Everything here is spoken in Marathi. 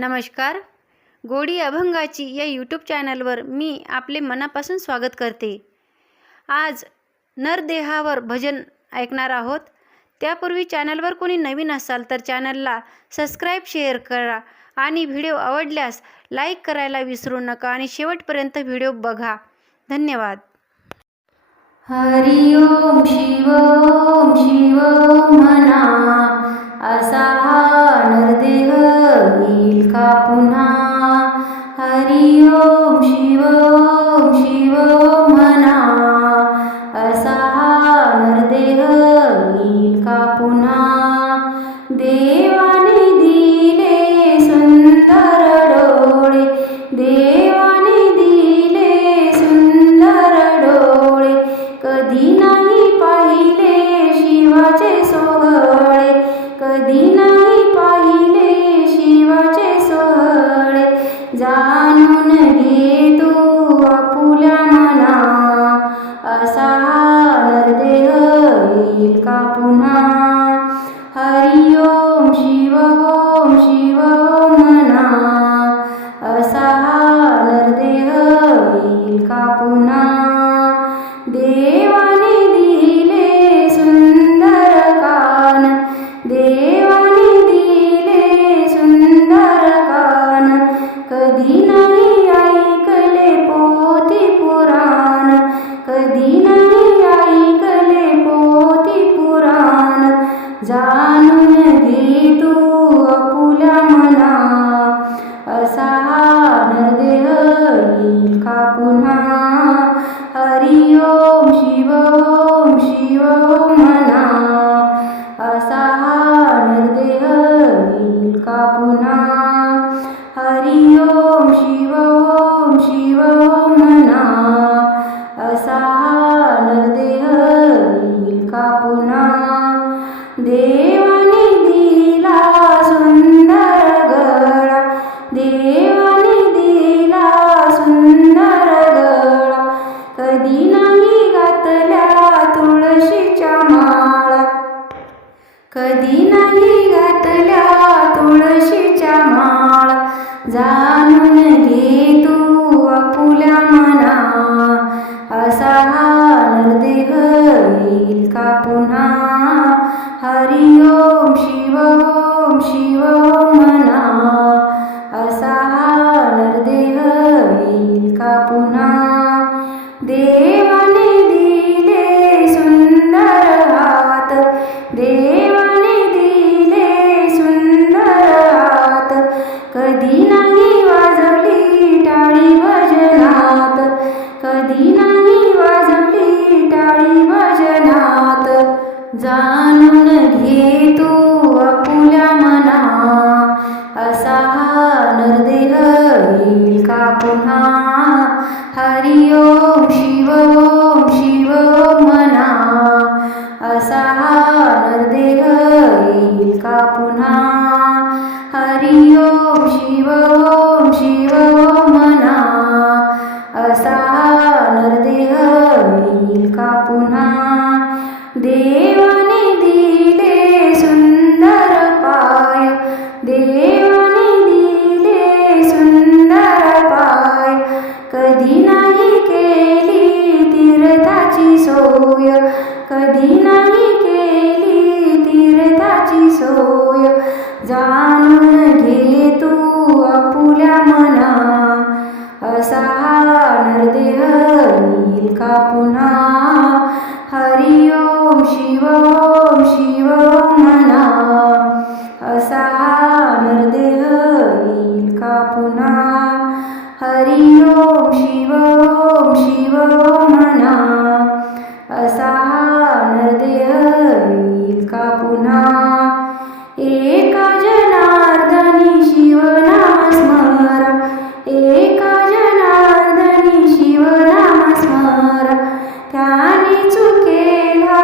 नमस्कार. गोडी अभंगाची या यूट्यूब चॅनलवर मी आपले मनापासून स्वागत करते. आज नरदेहावर भजन ऐकणार आहोत. त्यापूर्वी चॅनलवर कोणी नवीन असाल तर चॅनलला सबस्क्राईब, शेअर करा आणि व्हिडिओ आवडल्यास लाईक करायला विसरू नका आणि शेवटपर्यंत व्हिडिओ बघा. धन्यवाद. हरि ओम शिव ओम शिव म्हणा, असा हा नरदेह येईल का पुन्हा. हरि ओम शिव म्हणा, असा हा नरदेह येईल का पुन्हा. देवाने दिले सुंदर डोळे, देवाने दिले सुंदर डोळे, कधी नाही पाहिले शिवाचे सोहळे, कधी नाही पाहिले शिवाचे सोहळे. जाणून घे तू आपुल्या मना, असा नरदेह येईल का पुन्हा. हरि ओम शिव म्हणा, असा नरदेह येईल का पुन्हा. देवाने दिले सुंदर कान, देवाने दिले सुंदर कान, कधी नाही ऐकले पोथी पुराण, कधी नाही ऐकले पोथी पुराण. जाणून घे तू आपुल्या मना, असा नरदेह येईल का पुन्हा. हरि ओम शिव म्हणा, असा नरदेह येईल का पुन्हा. हरि ओम शिव म्हणा, असा नरदेह येईल का पुन्हा. देवाने दिला सुंदर गळा, देवाने दिला सुंदर गळा, कधी नाही घातल्या तुळशीच्या माळा, कधी नाही घातल्या तुळशीच्या माळा. जाणून घे तू आपुल्या मना, असा नरदेह येईल का पुन्हा. हरि ओम शिव म्हणा, असा नरदेह येईल का पुन्हा. देवाने दिले सुंदर हात, देवाने दिले सुंदर हात, कधी नाही वाजवली टाळी भजनात, कधी नाही वाजवली टाळी भजनात. जाणून घे तू आपुल्या मना, असा नरदेह येईल का पुन्हा. हरि ओम शिव म्हणा, असा नरदेह येईल का पुन्हा. हरि ओम शिव म्हणा, असा नरदेह येईल का पुन्हा. देवाने दिले सुंदर पाय, देवाने दिले सुंदर पाय, कधी नाही केली तीर्थाची सोय, कधी नाही केली तीर्थाची सोय. जाणून घे तू आपुल्या मना, असा नरदेह येईल का पुन्हा. हरि ओम शिव म्हणा, असा नरदेह येईल का पुन्हा. हरि ओम शिव म्हणा, असा नरदेह येईल का पुन्हा. एका जनार्दनी शिवनाम स्मरा, एका जनार्दनी शिवनाम स्मरा, त्याने चुकेला